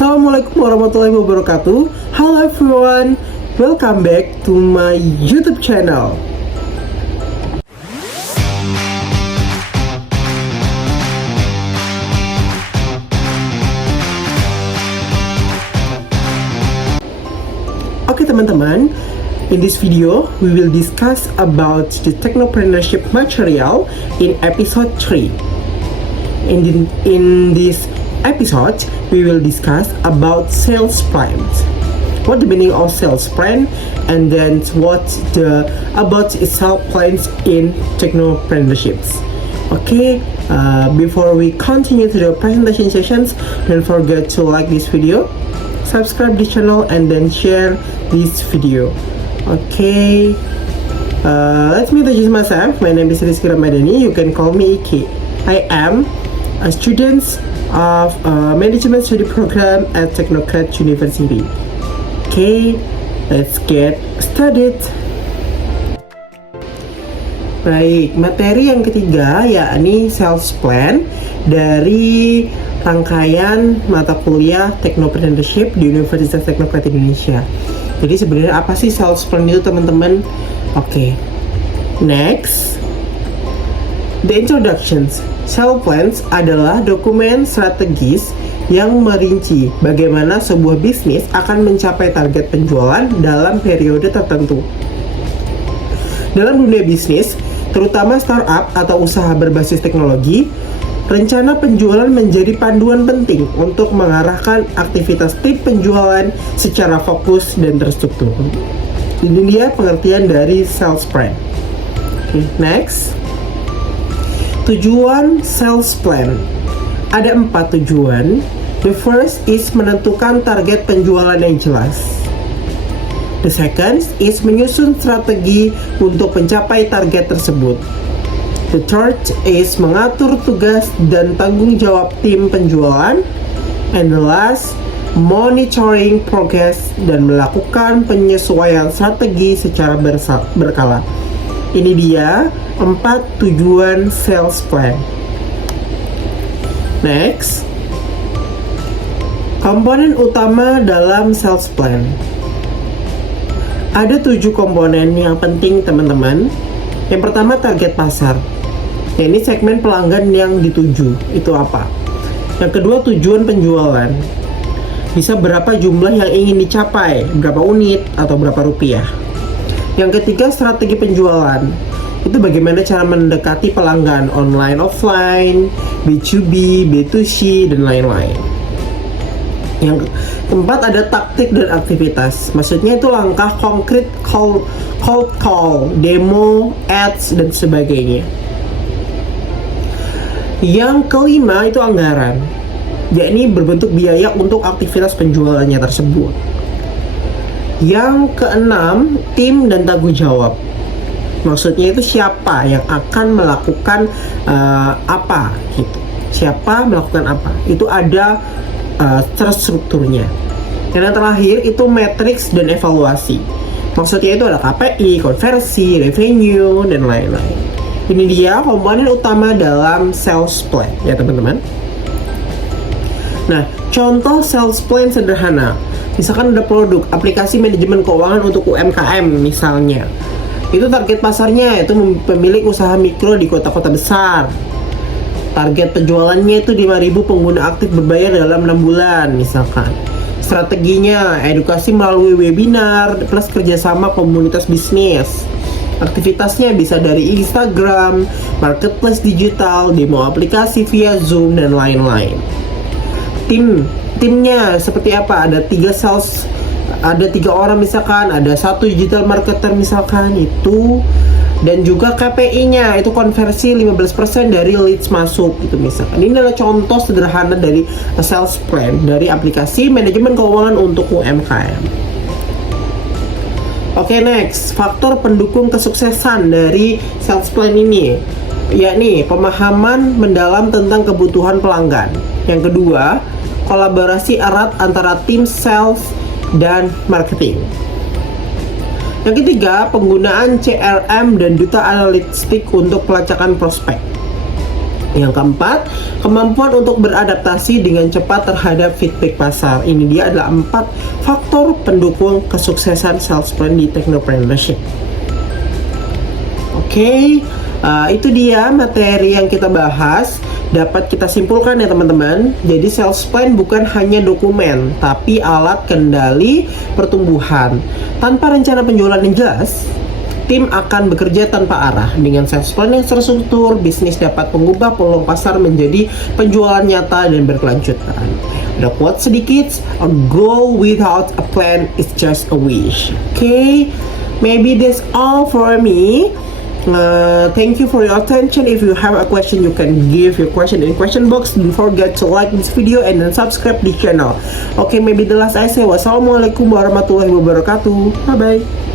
Assalamualaikum warahmatullahi wabarakatuh. Hello everyone, welcome back to my YouTube channel. Oke teman-teman, in this video we will discuss about the technopreneurship material in episode 3. In this episode, we will discuss about sales plans. What the meaning of sales plan, and then about sales plans in technopreneurships. Okay, before we continue to the presentation sessions, don't forget to like this video, subscribe this channel, and then share this video. Okay, let me introduce myself. My name is Rizky Ramadhani. You can call me Iki. I am a student of management study program at Technocrat University. Okay, let's get started. Baik, materi yang ketiga yakni sales plan dari rangkaian mata kuliah Technopreneurship di Universitas Technocrat Indonesia. Jadi sebenarnya apa sih sales plan itu teman-teman? Oke, next, the introductions. Sales plans adalah dokumen strategis yang merinci bagaimana sebuah bisnis akan mencapai target penjualan dalam periode tertentu. Dalam dunia bisnis, terutama startup atau usaha berbasis teknologi, rencana penjualan menjadi panduan penting untuk mengarahkan aktivitas tim penjualan secara fokus dan terstruktur. Ini dia pengertian dari sales plan. Okay, next. Tujuan sales plan. Ada 4 tujuan. The first is menentukan target penjualan yang jelas. The second is menyusun strategi untuk mencapai target tersebut. The third is mengatur tugas dan tanggung jawab tim penjualan. And the last, monitoring progress dan melakukan penyesuaian strategi secara berkala. Ini dia 4 tujuan sales plan. Next, komponen utama dalam sales plan. Ada 7 komponen yang penting teman-teman. Yang pertama, target pasar. Ini segmen pelanggan yang dituju. Itu apa? Yang kedua, tujuan penjualan. Bisa berapa jumlah yang ingin dicapai, berapa unit atau berapa rupiah. Yang ketiga, strategi penjualan. Itu bagaimana cara mendekati pelanggan online, offline, B2B, B2C, dan lain-lain. Yang keempat, ada taktik dan aktivitas. Maksudnya itu langkah konkret, cold call, demo, ads, dan sebagainya. Yang kelima, itu anggaran. Yakni berbentuk biaya untuk aktivitas penjualannya tersebut. Yang keenam, tim dan tanggung jawab. Maksudnya itu siapa yang akan melakukan apa gitu. Siapa melakukan apa. Itu ada terstrukturnya. Dan yang terakhir itu matriks dan evaluasi. Maksudnya itu ada KPI, konversi, revenue, dan lain-lain. Ini dia komponen utama dalam sales plan ya teman-teman. Nah, contoh sales plan sederhana. Misalkan ada produk, aplikasi manajemen keuangan untuk UMKM misalnya. Itu target pasarnya itu pemilik usaha mikro di kota-kota besar. Target penjualannya itu 5.000 pengguna aktif berbayar dalam 6 bulan misalkan. Strateginya edukasi melalui webinar plus kerjasama komunitas bisnis. Aktivitasnya bisa dari Instagram, marketplace digital, demo aplikasi via Zoom, dan lain-lain. Timnya seperti apa? Ada 3 sales, ada 3 orang misalkan, ada 1 digital marketer misalkan itu, dan juga KPI-nya itu konversi 15% dari leads masuk gitu misalkan. Ini adalah contoh sederhana dari sales plan dari aplikasi manajemen keuangan untuk UMKM. Oke, next, faktor pendukung kesuksesan dari sales plan ini yakni pemahaman mendalam tentang kebutuhan pelanggan. Yang kedua, kolaborasi erat antara tim sales dan marketing. Yang ketiga, penggunaan CRM dan data analitik untuk pelacakan prospek. Yang keempat, kemampuan untuk beradaptasi dengan cepat terhadap feedback pasar. Ini dia adalah 4 faktor pendukung kesuksesan sales plan di technopreneurship. Oke, itu dia materi yang kita bahas. Dapat kita simpulkan ya teman-teman. Jadi sales plan bukan hanya dokumen, tapi alat kendali pertumbuhan. Tanpa rencana penjualan yang jelas, tim akan bekerja tanpa arah. Dengan sales plan yang terstruktur, bisnis dapat mengubah peluang pasar menjadi penjualan nyata dan berkelanjutan. Ada quote sedikit, a goal without a plan is just a wish. Okay, maybe that's all for me. Thank you for your attention. If you have a question, you can give your question in question box. Don't forget to like this video and then subscribe the channel. Okay, maybe the last I say, wassalamualaikum warahmatullahi wabarakatuh. Bye bye.